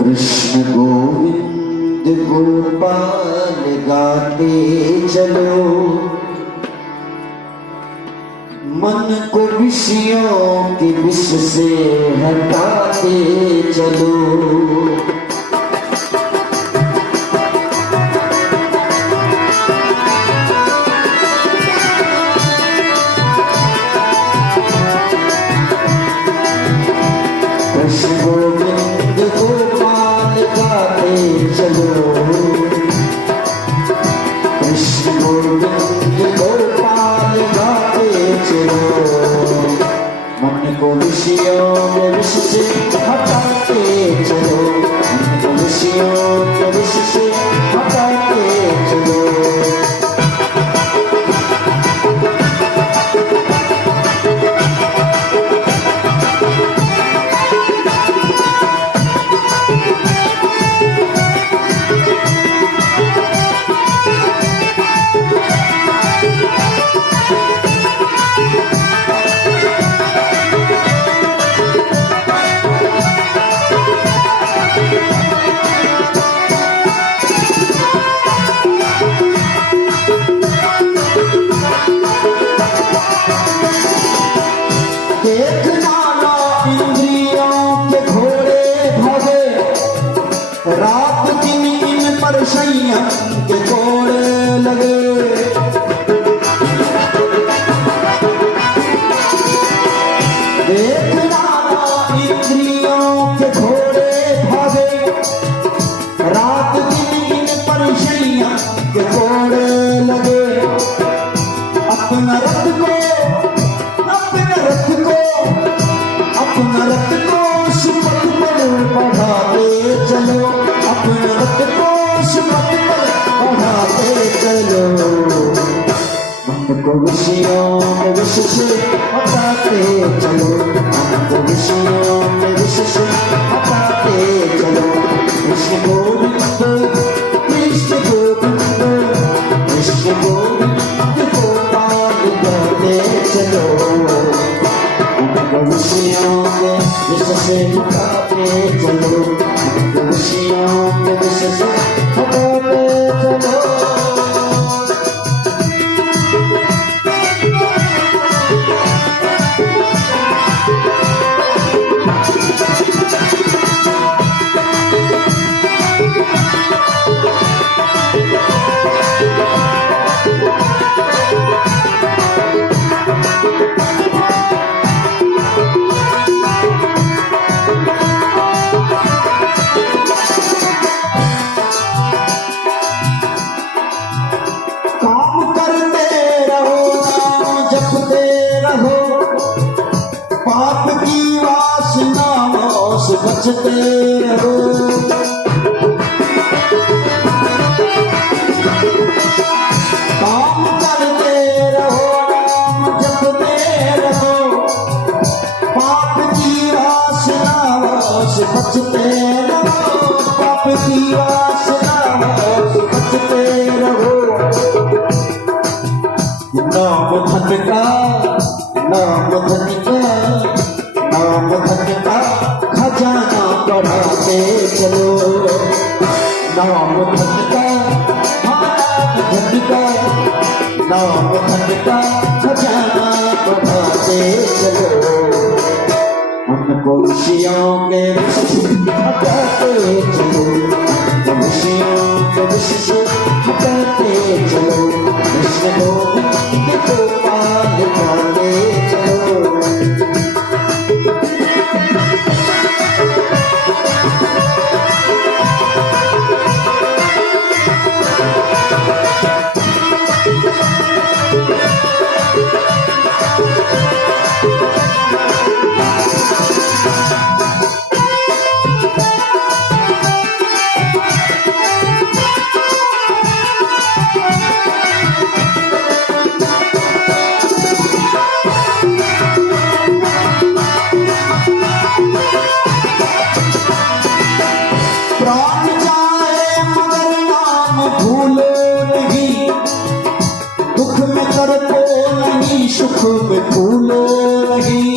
कृष्ण गोविंद गोपाल गाते चलो, मन को विषयों के विष से हटाते चलो। कृष्ण गोविंद गोपाल गाते चलो, कृष्ण गोविंद गोपाल गाते चलो, मन को विषयों के विष से हटाते चलो, मन को विषयों के विष से हटाते चलो। रात दिन इन पर शैया के घोड़े लगे, देखना इंद्रियों के घोड़े भागे, रात दिन इन पर शैया के घोड़े लगे। अपना रथ को सुपथ पर बढ़ाते चलो, अपने रथ को सुपथ पर बढ़ाते चलो, मन को विषयों में विष से हटाते चलो, मन को विषयों में विष से हटाते चलो। कृष्ण गोविंद कृष्ण गोविंद कृष्ण गोविंद गोपाल गाते चलो, विषयों के विष से हटाते चलो, विषयों के विष से हटाते चलो। पाप की वासनाओं से बचते रहो, काम करते रहो, नाम जपते रहो, पाप की वासनाओं से बचते रहो, पाप की वासनाओं से बचते रहो। नाम धन का खजाना बढ़ाते चलो, नाम धन का खजाना बढ़ाते चलो, मन को विषयों के विष से हटाते चलो, विषयों के विष से हटाते चलो। कृष्ण गोविंद गोपाल गाते चलो, प्राण जाए मगर नाम भूलो नहीं, दुख में तड़पो नहीं, सुख में भूलो नहीं।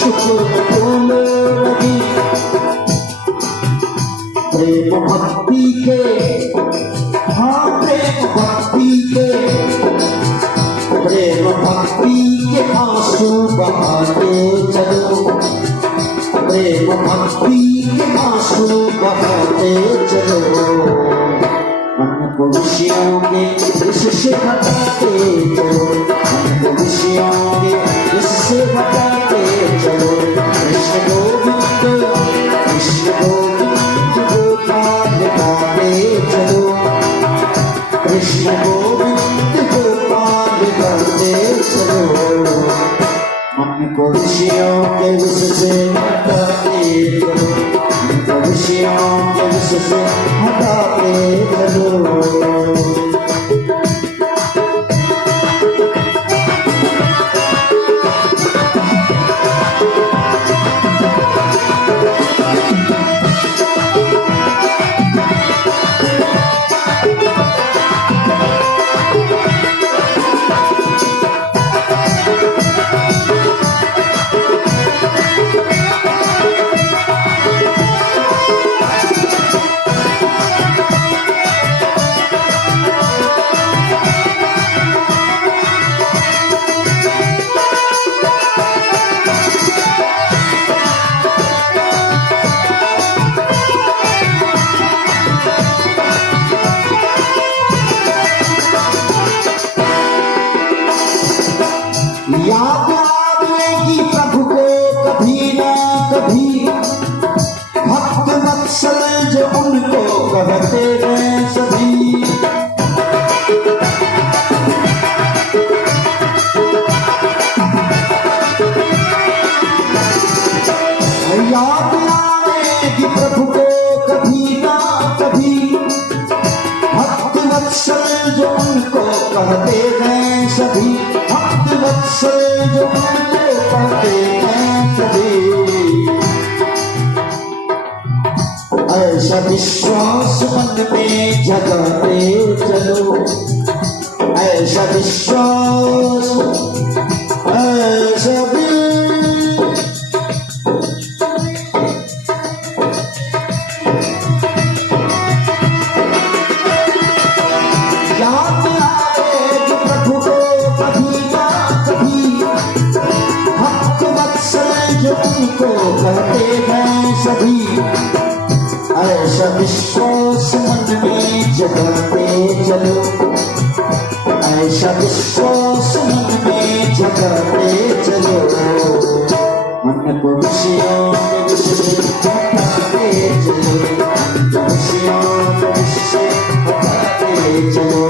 शुक्र फूल लगी प्रेम भक्ति के, हाँ प्रेम भक्ति के, प्रेम भक्ति के आंसू बहाते चलो, प्रेम भक्ति के आंसू बहाते चलो, मन को विषयों के इससे हटाते चलो, मन को विषयों के इससे हटाते चलो, कृष्ण गोविंद गोपाल गाते चलो, कृष्ण गोविंद गोपाल गाते चलो, मन को विषयों के विष से हटाते चलो, मन को विषयों के विष से हटाते चलो। याद आवेगी प्रभु को कभी ना कभी, भक्त वत्सल जो उनको कहते हैं सभी, याद आवेगी प्रभु को कभी ना कभी, भक्त वत्सल जो उनको कहते हैं सभी, भक्त वत्सल जो उनको कहते हैं सभी, ऐसा विश्वास मन में जगाते चलो, ऐसा विश्वास, ऐसा याद आएगी प्रभु को कभी ना कभी, भक्त वत्सल जो उनको कहते हैं सभी, ऐसा विश्वास मन में जगाते चलो, ऐसा विश्वास मन में जगाते चलो, मन को विषयों के विष से हटाते चलो, विषयों के विष से हटाते चलो,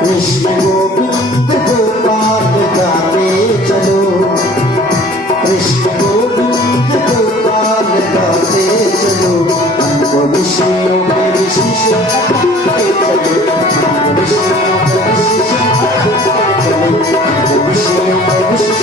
कृष्ण गोविंद गोपाल गाते चलो, कृष्ण गोविंद गोपाल गाते चलो, हमको विषयों के विष से हटाते चलो, हमको विषयों के विष से हटाते चलो, हमको विषयों के विष से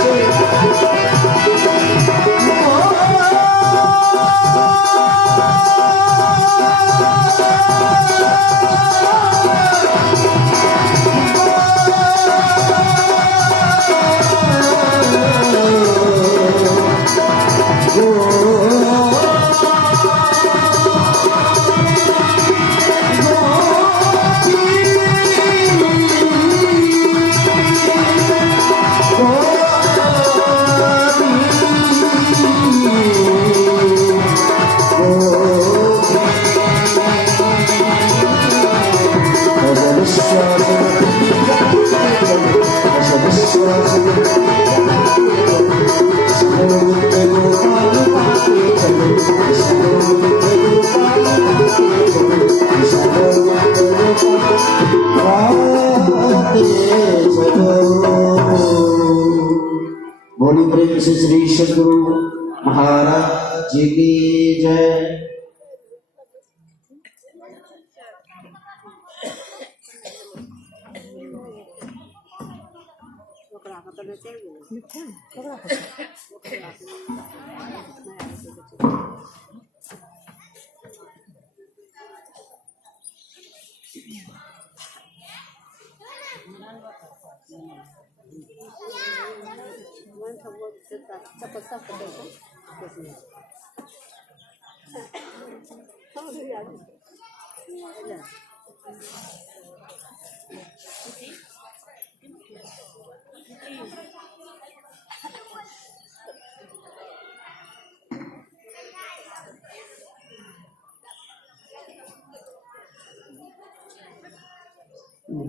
बोली प्रेम से श्री सद्गुरु महाराज जी की जय।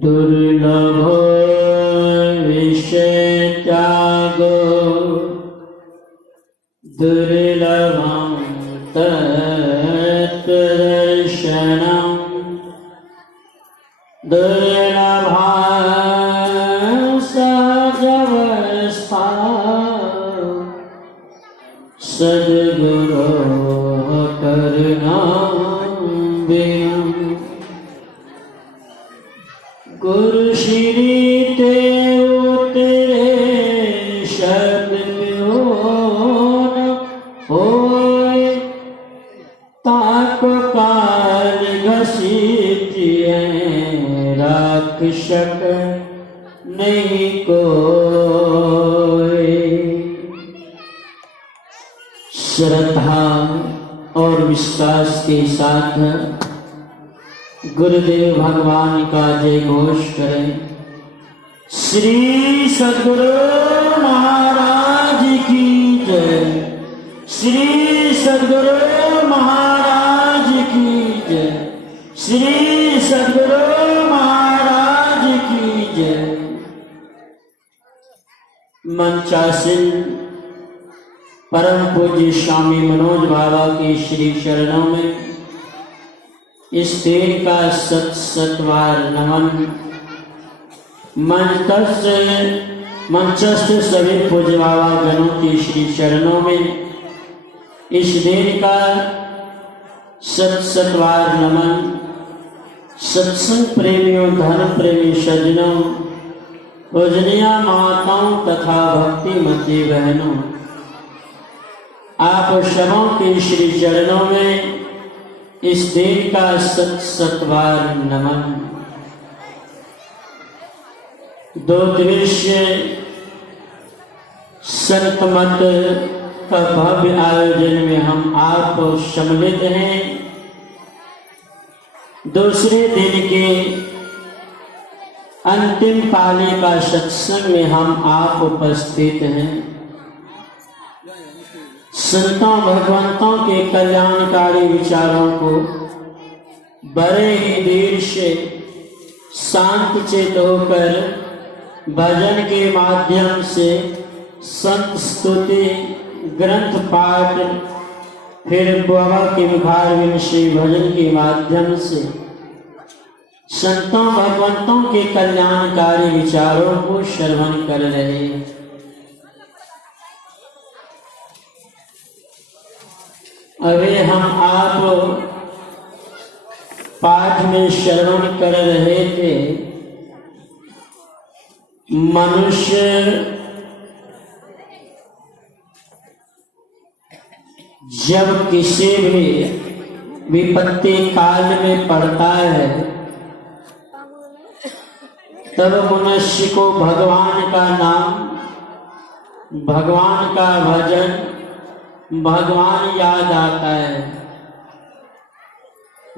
दुर्लभ विषय त्यागो दुर्लभं तत्दर्शनम् दुर्लभा सहजवस्था सद्गुरो करुणामृतम् गुरु श्री ते उतरे शब्द न होय ताको काल घसीटिए राक्षक नहीं कोई। श्रद्धा और विश्वास के साथ गुरुदेव भगवान का जय घोष करें। श्री सद्गुरु महाराज की जय। श्री सद्गुरु महाराज की जय। श्री सद्गुरु महाराज की जय। मंचासीन परम पूज्य स्वामी मनोज बाबा के श्री चरणों में इस देर का सत सतवार नमन। मंचस्थ सभी पूज्य बाबा गणों के श्री चरणों में इस देर का सत सतवार नमन। सत्संग प्रेमियों, धर्म प्रेमी सज्जनों, पूजनीय माताओं तथा भक्ति मती बहनों, आप सबों के श्री चरणों में इस देव का सत सतवार नमन। दो दिवसीय संत मत का भव्य आयोजन में हम आप सम्मिलित हैं। दूसरे दिन के अंतिम पाली का सत्संग में हम आप उपस्थित हैं। संतों भगवंतों के कल्याणकारी विचारों को बड़े ही देर से शांत चित होकर भजन के माध्यम से संत स्तुति ग्रंथ पाठ फिर बाबा के मुखारविंद से भजन के माध्यम से संतों भगवंतों के कल्याणकारी विचारों को श्रवण कर रहे हैं। अभी हम आप पाठ में श्रवण कर रहे थे। मनुष्य जब किसी भी विपत्ति काल में पड़ता है तब मनुष्य को भगवान का नाम, भगवान का भजन, भगवान याद आता है।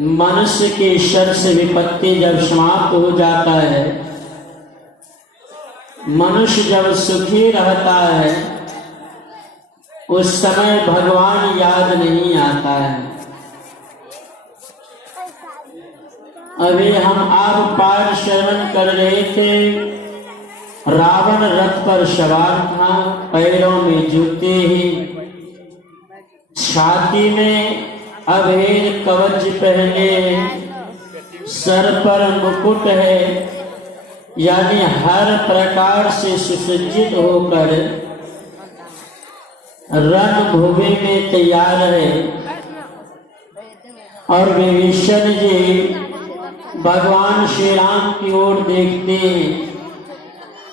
मनुष्य के शर से विपत्ति जब समाप्त हो जाता है, मनुष्य जब सुखी रहता है, उस समय भगवान याद नहीं आता है। अभी हम आप पाठ श्रवण कर रहे थे। रावण रथ पर सवार था, पैरों में जूते ही, छाती में अभेद कवच पहने, सर पर मुकुट है, यानी हर प्रकार से सुसज्जित होकर रणभूमि में तैयार है। और विभीषण जी भगवान श्री राम की ओर देखते हैं।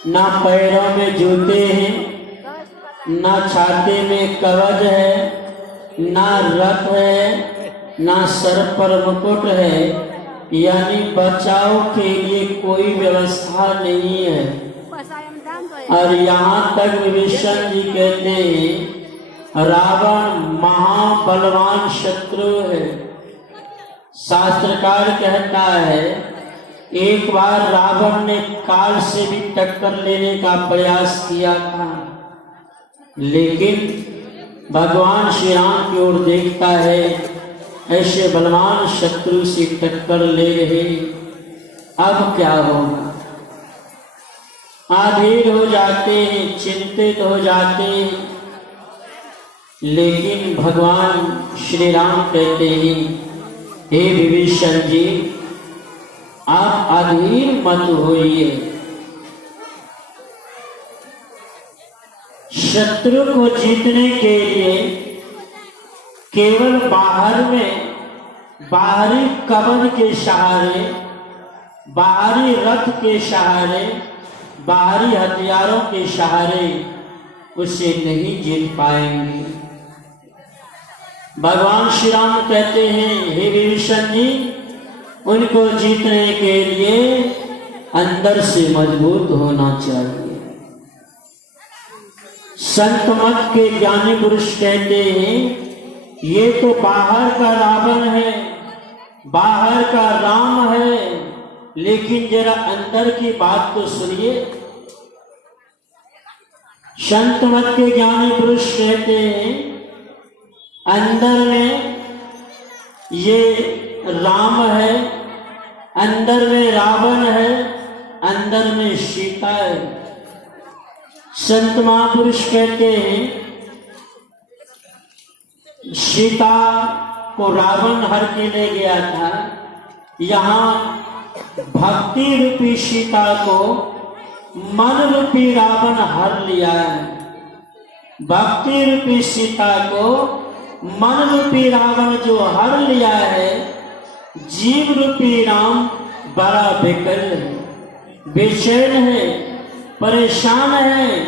ना पैरों में जूते हैं, ना छाती में कवच है, ना रथ है, ना सर पर मुकुट है, यानी बचाव के लिए कोई व्यवस्था नहीं है। और यहाँ तक विभीषण जी कहते हैं रावण महाबलवान शत्रु है। शास्त्रकार कहता है एक बार रावण ने काल से भी टक्कर लेने का प्रयास किया था, लेकिन भगवान श्री राम की ओर देखता है, ऐसे बलवान शत्रु से टक्कर ले रहे, अब क्या होगा। आधीर हो जाते हैं, चिंतित हो जाते हैं, लेकिन भगवान श्री राम कहते हैं हे विभीषण जी, आप अधीर मत होइए। शत्रु को जीतने के लिए केवल बाहर में बाहरी कवच के सहारे, बाहरी रथ के सहारे, बाहरी हथियारों के सहारे उसे नहीं जीत पाएंगे। भगवान श्री राम कहते हैं हे विभीषण जी, उनको जीतने के लिए अंदर से मजबूत होना चाहिए। संत मत के ज्ञानी पुरुष कहते हैं ये तो बाहर का रावण है, बाहर का राम है, लेकिन जरा अंदर की बात तो सुनिए। संत मत के ज्ञानी पुरुष कहते हैं अंदर में ये राम है, अंदर में रावण है, अंदर में सीता है। संत महापुरुष कहते हैं सीता को रावण हर के ले गया था, यहाँ भक्ति रूपी सीता को मन रूपी रावण हर लिया है। भक्ति रूपी सीता को मन रूपी रावण जो हर लिया है, जीव रूपी राम बड़ा बेकल है, बेचैन है, परेशान है।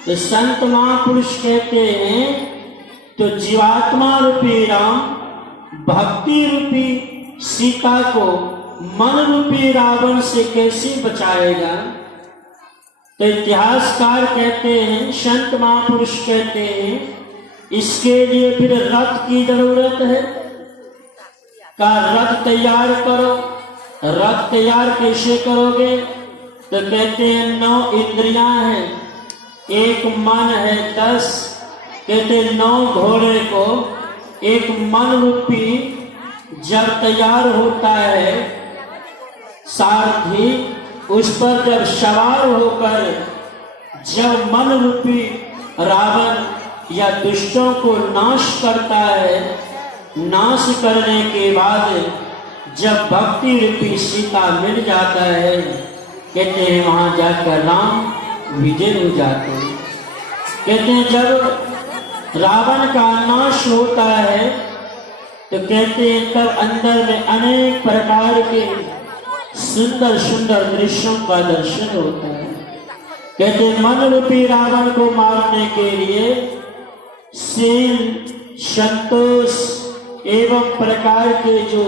तो संत महापुरुष कहते हैं तो जीवात्मा रूपी राम भक्ति रूपी सीता को मन रूपी रावण से कैसे बचाएगा। तो इतिहासकार कहते हैं, संत महापुरुष कहते हैं इसके लिए फिर रथ की जरूरत है। का रथ तैयार करो। रथ तैयार कैसे करोगे? तो कहते हैं 9 इंद्रियां हैं, एक मन है 10। कहते 9 घोड़े को एक मन रूपी जब तैयार होता है सारथी, उस पर जब सवार होकर जब मन रूपी रावण या दुष्टों को नाश करता है, नाश करने के बाद जब भक्ति रूपी सीता मिल जाता है, कहते हैं वहां जाकर राम विजय हो जाते हैं। कहते हैं जब रावण का नाश होता है तो कहते हैं तब अंदर में अनेक प्रकार के सुंदर सुंदर दृश्यों का दर्शन होता है। कहते हैं मन रूपी रावण को मारने के लिए शील, संतोष एवं प्रकार के जो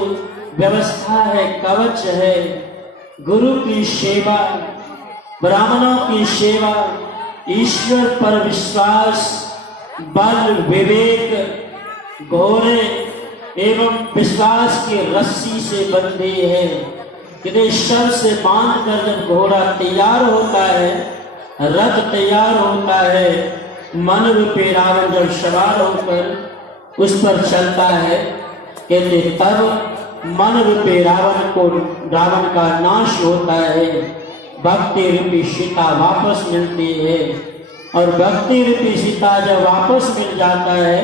व्यवस्था है, कवच है, गुरु की सेवा, ब्राह्मणों की सेवा, ईश्वर पर विश्वास, बल, विवेक, घोड़े एवं विश्वास की रस्सी से बंधी है। कि शर से बांध कर जब घोड़ा तैयार होता है, रथ तैयार होता है, मन रूपी रावण जब सवार होकर उस पर चलता है, कहते तब मन रूपी रावण का नाश होता है, भक्ति रूपी सीता वापस मिलती है। और भक्ति रूपी सीता जब वापस मिल जाता है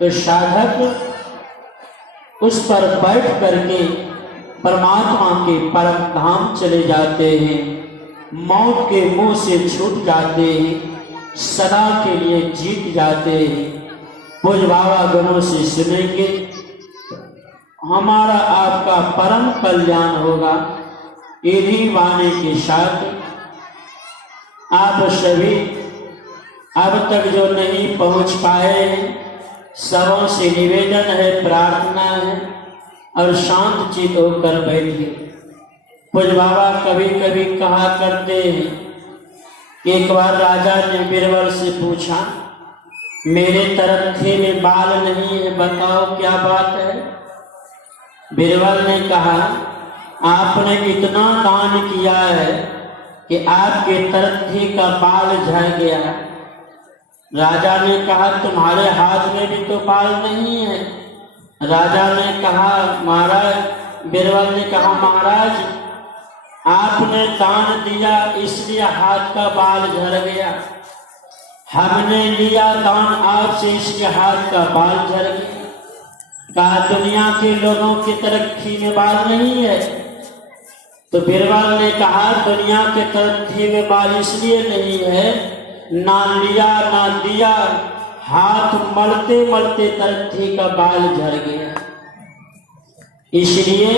तो साधक उस पर बैठ करके परमात्मा के परम धाम चले जाते हैं, मौत के मुंह से छूट जाते हैं, सदा के लिए जीत जाते हैं। पूज्य बाबा गुरु से सुनेंगे हमारा आपका परम कल्याण होगा। इन्हीं वाणी के साथ आप सभी अब तक जो नहीं पहुंच पाए हैं, सबों से निवेदन है, प्रार्थना है और शांत चित होकर बैठिए। पूज्य बाबा कभी कभी कहा करते हैं एक बार राजा ने बीरबल से पूछा, मेरे तरक्खे में बाल नहीं है, बताओ क्या बात है। बीरबल ने कहा, आपने इतना दान किया है कि आपके तरक्खे का बाल झड़ गया। राजा ने कहा, तुम्हारे हाथ में भी तो बाल नहीं है। राजा ने कहा, महाराज, बीरबल ने कहा, महाराज आपने दान दिया इसलिए हाथ का बाल झड़ गया, हमने लिया दान आपसे इसलिए हाथ का बाल झड़ गया। कहा, दुनिया के लोगों की तरक्की में बाल नहीं है। तो बीरबल ने कहा, दुनिया के तरक्की में बाल इसलिए नहीं है, ना लिया ना दिया, हाथ मलते मलते तरक्की का बाल झड़ गया। इसलिए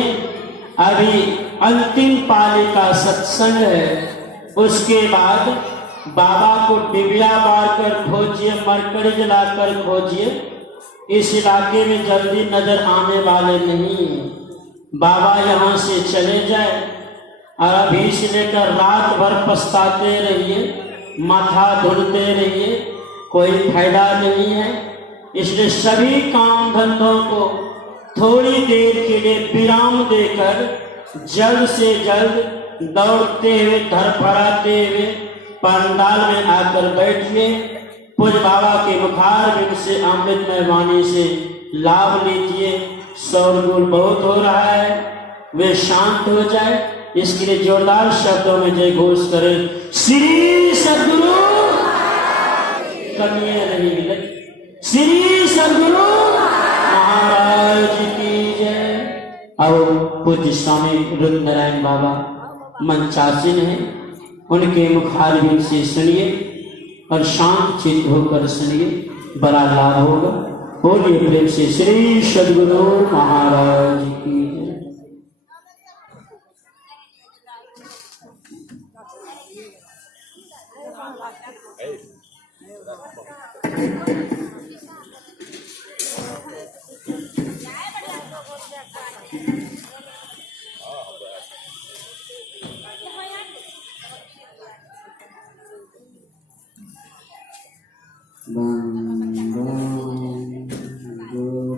अभी अंतिम पाली का सत्संग है, उसके बाद बाबा को डिबिया बार कर खोजिए, मरकरी जलाकर खोजिए। इस इलाके में जल्दी नजर आने वाले नहीं हैं। बाबा यहाँ से चले जाए और अभी से लेकर रात भर पछताते रहिए, माथा धुलते रहिए, कोई फायदा नहीं है। इसलिए सभी काम धंधों को थोड़ी देर के लिए विराम देकर जल्द से जल्द दौड़ते हुए, धड़फड़ाते हुए पंडाल में आकर बैठिए। पूज्य बाबा के मुखार बिंद से अमृतमय वाणी से लाभ लीजिए। शोरगुल बहुत हो रहा है, वे शांत हो जाए, इसके लिए जोरदार शब्दों में जय घोष करें। श्री सद्गुरु कमियां नहीं मिले, श्री सद्गुरु महाराज की जय। अब पूज्य स्वामी रुद्र नारायण बाबा मंचासीन है, उनके मुखारबिंद से सुनिए और शांत चित्त होकर सुनिए, बड़ा लाभ होगा। बोलिए प्रेम से श्री सद्गुरु महाराज की जय। गुरु